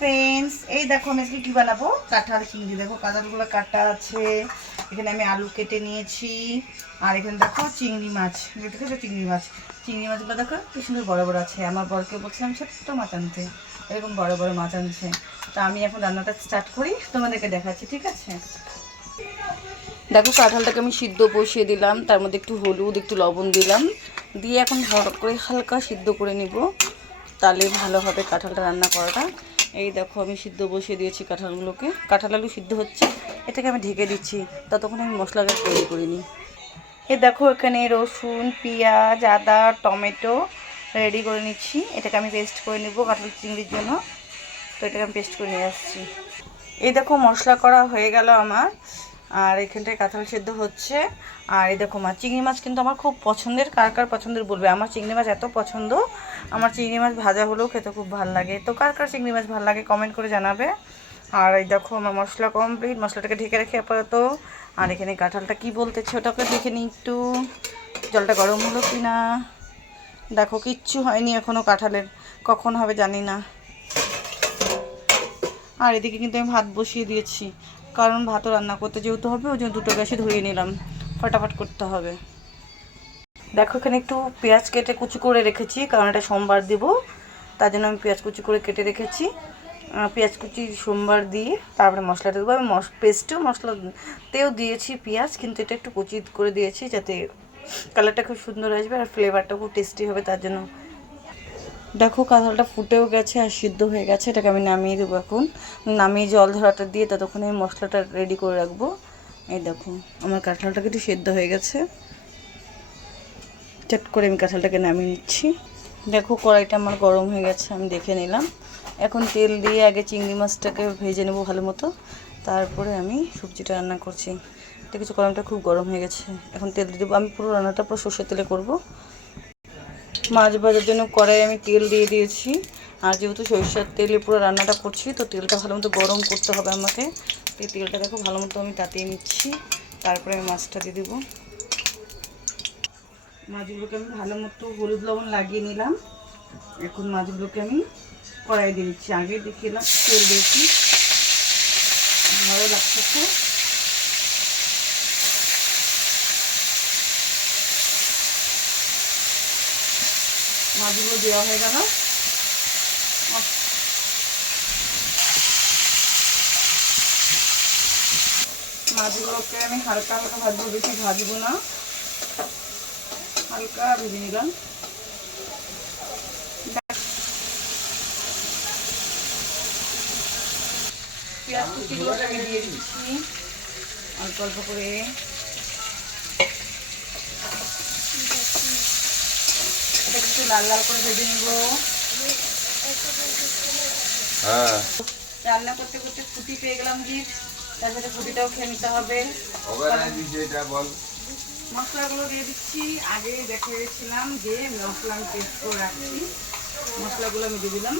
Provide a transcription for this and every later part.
Friends, এই দেখো আমি আজকে কি বানাবো, কাঁঠাল চিংড়ি। দেখো কাঁঠালগুলো কাটা আছে, এখানে আমি আলু কেটে নিয়েছি, আর এখানে দেখো চিংড়ি মাছ, দেখো চিংড়ি মাছ। চিংড়ি মাছগুলো দেখো কি সুন্দর বড় বড় আছে। আমার বরকে বলছিলাম ছোট্ট মাছ আনতে, এরকম বড় বড় মাছ আনছে। তা আমি এখন রান্নাটা স্টার্ট করি, তোমাদেরকে দেখাচ্ছি, ঠিক আছে? দেখো কাঁঠালটাকে আমি সিদ্ধ বসিয়ে দিলাম, তার মধ্যে একটু হলুদ একটু লবণ দিলাম, দিয়ে এখন ভালো করে হালকা সিদ্ধ করে নিব, তাহলে ভালো হবে কাঁঠালটা রান্না করাটা। এই দেখো আমি সিদ্ধ বসিয়ে দিয়েছি কাঁঠালগুলোকে, কাঁঠাল আলু সিদ্ধ হচ্ছে, এটাকে আমি ঢেকে দিচ্ছি, ততক্ষণ আমি মশলাটা তৈরি করে নিই। এই দেখো এখানে রসুন পেঁয়াজ আদা টমেটো রেডি করে নিচ্ছি, এটাকে আমি পেস্ট করে নেব কাঁঠাল চিংড়ির জন্য। তো এটাকে আমি পেস্ট করে নিয়ে আসছি। এই দেখো মশলা করা হয়ে গেল আমার, আর এখানটায় কাঁঠাল সেদ্ধ হচ্ছে। আর এই দেখো মাছ, চিংড়ি মাছ কিন্তু আমার খুব পছন্দের, কার কার পছন্দের বলবে। আমার চিংড়ি মাছ এত পছন্দ, আমার চিংড়ি মাছ ভাজা হলেও খেতে খুব ভালো লাগে। তো কার কার চিংড়ি মাছ ভালো লাগে কমেন্ট করে জানাবে। আর এই দেখো আমার মশলা কমপ্লিট, মশলাটাকে ঢেকে রেখে আপাতত। আর এখানে কাঁঠালটা কি বলতেছে ওটাকে দেখে নিই একটু, জলটা গরম হলো কি না। দেখো কিচ্ছু হয়নি এখনও কাঁঠালের, কখন হবে জানি না। আর এদিকে কিন্তু আমি ভাত বসিয়ে দিয়েছি, কারণ ভাতও রান্না করতে যেহেতু হবে, ওই জন্য দুটো গ্যাসই ধরিয়ে নিলাম, ফটাফট করতে হবে। দেখো এখানে একটু পেঁয়াজ কেটে কুচি করে রেখেছি, কারণ এটা সোমবার দিব, তার জন্য আমি পেঁয়াজ কুচি করে কেটে রেখেছি। পেঁয়াজ কুচি সোমবার দিয়ে তারপরে মশলাটা দেবো। আমি পেস্টেও মশলাতেও দিয়েছি পেঁয়াজ, কিন্তু এটা একটু কুচি করে দিয়েছি যাতে কালারটা খুব সুন্দর আসবে আর ফ্লেভারটা খুব টেস্টি হবে, তার জন্য। দেখো কাঁঠালটা ফুটেও গেছে আর সিদ্ধ হয়ে গেছে, এটাকে আমি নামিয়ে দেবো এখন। নামিয়ে জল ঝরাটা দিয়ে ততক্ষণে আমি মশলাটা রেডি করে রাখবো। এই দেখো আমার কাঁঠালটা কিন্তু সিদ্ধ হয়ে গেছে, চট করে আমি কাঁঠালটাকে নামিয়ে নিচ্ছি। দেখো কড়াইটা আমার গরম হয়ে গেছে, আমি দেখে নিলাম। এখন তেল দিয়ে আগে চিংড়ি মাছটাকে ভেজে নেবো ভালো মতো, তারপরে আমি সবজিটা রান্না করছি। দেখেছি কড়াইটা খুব গরম হয়ে গেছে, এখন তেল দিয়ে দেবো। আমি পুরো রান্নাটা পুরো সর্ষের তেলে করবো। মাছ ভাজার জন্য কড়াই আমি তেল দিয়ে দিয়েছি, আর যেহেতু সরিষার তেলে পুরো রান্নাটা করছি, তো তেলটা ভালো মতো গরম করতে হবে আমাকে। এই তেলটা দেখো ভালো মতো আমি তাতিয়ে নিচ্ছি, তারপরে আমি মাছটা দিয়ে দেবো। মাছগুলোকে আমি ভালো মতো হলুদ লবণ লাগিয়ে নিলাম, এখন মাছগুলোকে আমি কড়াই দিয়ে দিচ্ছি। আগে দেখিলাম তেল দিয়েছি, ভালো লাগছে তো। মাছগুলো দেওয়া হয়ে গেল, মাছগুলোকে আমি হালকা হালকা ভাজবো, বেশি ভাজবো না, হালকা ভেজে নিলাম। পেঁয়াজ কুচিগুলোকে আমি দিয়ে দিচ্ছি অল্প অল্প করে, এটা একটু লাল লাল করে ভেজে নিব। রান্না করতে করতে ফুটি পেয়ে গেলাম গিফট, তার সাথে ফুটিটাও খেয়ে নিতে হবে। মশলাগুলো দিয়ে দিচ্ছি, আগে দেখে রেখেছিলাম যে মশলা আমি পেস্ট করে রাখছি, মশলাগুলো আমি দিয়ে দিলাম।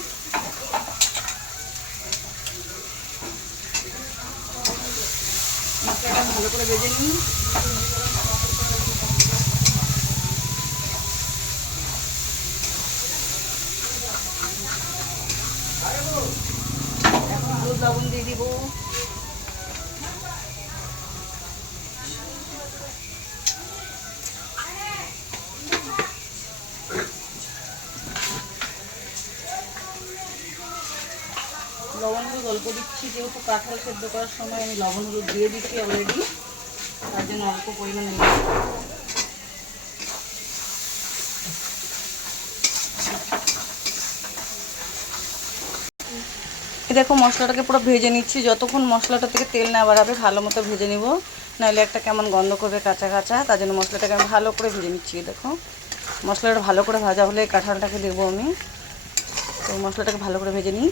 মশলাটা ভালো করে ভেজে নিই। এখন হলুদ লবণ দিয়ে দিব। লবণ হলুদ অল্প দিচ্ছি, যেহেতু কাঁঠাল সেদ্ধ করার সময় আমি লবণ হলুদ দিয়ে দিচ্ছি অলরেডি, তার জন্য অল্প পরিমাণে দেখো মশলাটাকে পুরো ভেজে নিচ্ছি, যতক্ষণ মশলাটা থেকে তেল না বাড়াবে ভালো মতো ভেজে নিব, নাহলে একটা কেমন গন্ধ করবে কাঁচা কাঁচা, তার জন্য মশলাটাকে আমি ভালো করে ভেজে নিচ্ছি। দেখো মশলাটা ভালো করে ভাজা হলে কাঁঠালটাকে দেবো আমি, তো মশলাটাকে ভালো করে ভেজে নিই।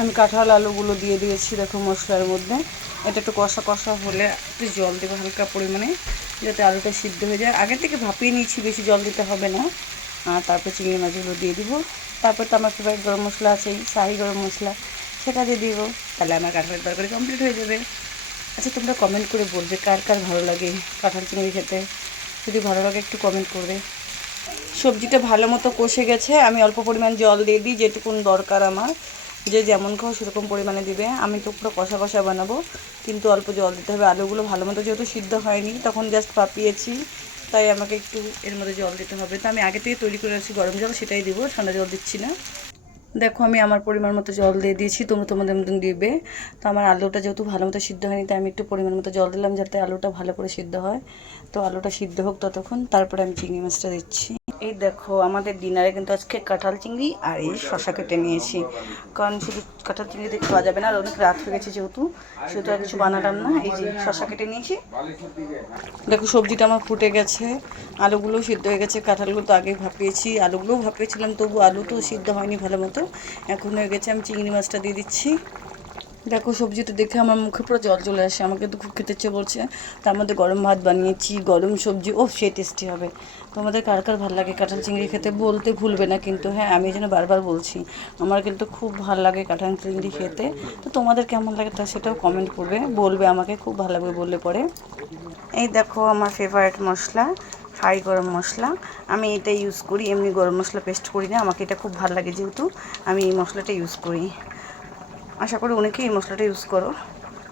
আমি কাঁঠাল আলুগুলো দিয়ে দিয়েছি দেখো মশলার মধ্যে, এটা একটু কষা কষা হলে একটু জল দেবো হালকা পরিমাণে, যাতে আলুটা সিদ্ধ হয়ে যায়। আগে থেকে ভাপিয়ে নিচ্ছি, বেশি জল দিতে হবে না। আর তারপর চিংড়ি মাছগুলো দিয়ে দিব, তারপর তো আমার ফেভারিট গরম মশলা আছেই, শাহি গরম মশলা, সেটা দিয়ে দিব, তাহলে আমার কাঁঠালের তরকারি কমপ্লিট হয়ে যাবে। আচ্ছা তোমরা কমেন্ট করে বলবে কার কার ভালো লাগে কাঁঠাল চিংড়ি খেতে, যদি ভালো লাগে একটু কমেন্ট করবে। সবজিটা ভালো মতো কষে গেছে, আমি অল্প পরিমাণ জল দিয়ে দিই যেটুকুন দরকার আমার, যে যেমন খাও সেরকম পরিমাণে দিবে। আমি তো পুরো কষা কষা বানাবো, কিন্তু অল্প জল দিতে হবে। আলুগুলো ভালো মতো যেহেতু সিদ্ধ হয়নি, তখন জাস্ট ভাপিয়েছি, তাই আমাকে একটু এর মধ্যে জল দিতে হবে। তো আমি আগে থেকে তৈরি করে রাখছি গরম জল, সেটাই দিব, ঠান্ডা জল দিচ্ছি না। দেখো আমি আমার পরিমাণ মতো জল দিয়ে দিয়েছি, তোমরা তোমাদের মতন দিবে। তো আমার আলুটা যেহেতু ভালো মতো সিদ্ধ হয়নি, তাই আমি একটু পরিমাণ মতো জল দিলাম, যাতে আলুটা ভালো করে সিদ্ধ হয়। তো আলুটা সিদ্ধ হোক ততক্ষণ, তারপরে আমি চিংড়ি মাছটা দিচ্ছি। এই দেখো আমাদের ডিনারে কিন্তু আজকে কাঁঠাল চিংড়ি আর এই শশা কেটে নিয়েছি, কারণ শুধু কাঁঠাল চিংড়ি দিয়ে খাওয়া যাবে না, আর অনেক রাত হয়ে গেছে যেহেতু, সেহেতু আর কিছু বানালাম না। এই যে শশা কেটে নিয়েছি। দেখো সবজিটা আমার ফুটে গেছে, আলুগুলোও সিদ্ধ হয়ে গেছে, কাঁঠালগুলো তো আগেই ভাপিয়েছি, আলুগুলোও ভাপিয়েছিলাম, তবু আলু তো সিদ্ধ হয়নি ভালো মতো, এখন হয়ে গেছে। আমি চিংড়ি মাছটা দিয়ে দিচ্ছি। দেখো সবজিটা দেখে আমার মুখে পুরো জল চলে আসে, আমাকে তো খুব খেতে ইচ্ছে বলছে। তার মধ্যে গরম ভাত বানিয়েছি, গরম সবজি, ও সে টেস্টি হবে। তোমাদের কার কার ভালো লাগে কাঁঠাল চিংড়ি খেতে বলতে ভুলবে না কিন্তু। হ্যাঁ, আমি যেন বারবার বলছি, আমার কিন্তু খুব ভালো লাগে কাঁঠাল চিংড়ি খেতে। তো তোমাদের কেমন লাগে তা সেটাও কমেন্ট করবে, বলবে আমাকে, খুব ভালো লাগবে বললে পরে। এই দেখো আমার ফেভারিট মশলা, ফ্রাই গরম মশলা, আমি এটা ইউজ করি, এমনি গরম মশলা পেস্ট করি না, আমাকে এটা খুব ভালো লাগে যেহেতু আমি এই মশলাটা ইউজ করি। আশা করি অনেকেই এই মশলাটা ইউজ করো,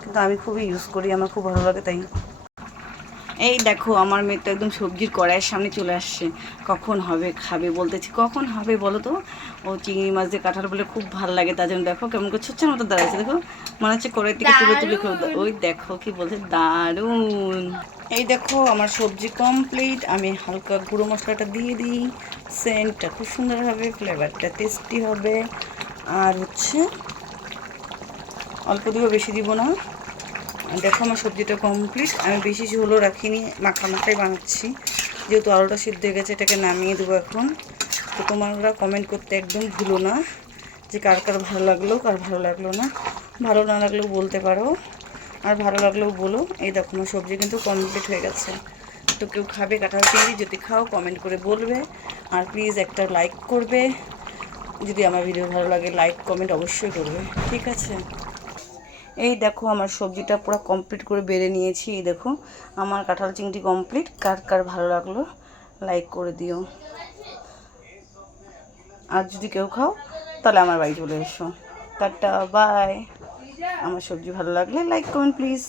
কিন্তু আমি খুবই ইউজ করি, আমার খুব ভালো লাগে তাই। এই দেখো আমার মেয়ে তো একদম সবজির কড়াইয়ের সামনে চলে আসছে, কখন হবে খাবে বলতেছি, কখন হবে বলো তো। ও চিংড়ি মাছ দিয়ে কাঁঠাল বলে খুব ভালো লাগে, তার জন্য দেখো কেমন করে ছোচ্ছার মতো দাঁড়াচ্ছে, দেখো মনে হচ্ছে কড়াই থেকে তুলে তুলে খাও। ওই দেখো কি বলছে, দারুণ। এই দেখো আমার সবজি কমপ্লিট, আমি হালকা গুঁড়ো মশলাটা দিয়ে দিই, সেন্টটা খুব সুন্দর হবে, ফ্লেভারটা টেস্টি হবে। আর হচ্ছে অল্প দিব, বেশি দিব না। দেখো আমার সবজিটা কমপ্লিট, আমি বেশি ঝোলও রাখিনি, মাখা মাখাই বানাচ্ছি, যেহেতু আলুটা সিদ্ধ হয়ে গেছে, এটাকে নামিয়ে দেবো এখন। তো তোমরা কমেন্ট করতে একদম ভুলো না যে কার কার ভালো লাগলো, কার ভালো লাগলো না। ভালো না লাগলেও বলতে পারো, আর ভালো লাগলেও বলো। এই দেখো আমার সবজি কিন্তু কমপ্লিট হয়ে গেছে। তো কেউ খাবে কাঁঠাল চিংড়ি, যদি খাও কমেন্ট করে বলবে, আর প্লিজ একটা লাইক করবে। যদি আমার ভিডিও ভালো লাগে লাইক কমেন্ট অবশ্যই করবে, ঠিক আছে। এই দেখো আমার সবজিটা পুরো কমপ্লিট করে বেড়ে নিয়েছি। এই দেখো আমার কাঁঠাল চিংড়ি কমপ্লিট, কার কার ভালো লাগলো লাইক করে দিও, আর যদি কেউ খাও তাহলে আমার বাড়ি চলে এসো। Tata, bye. আমার সবজি ভালো লাগলে লাইক কমেন্ট প্লিজ।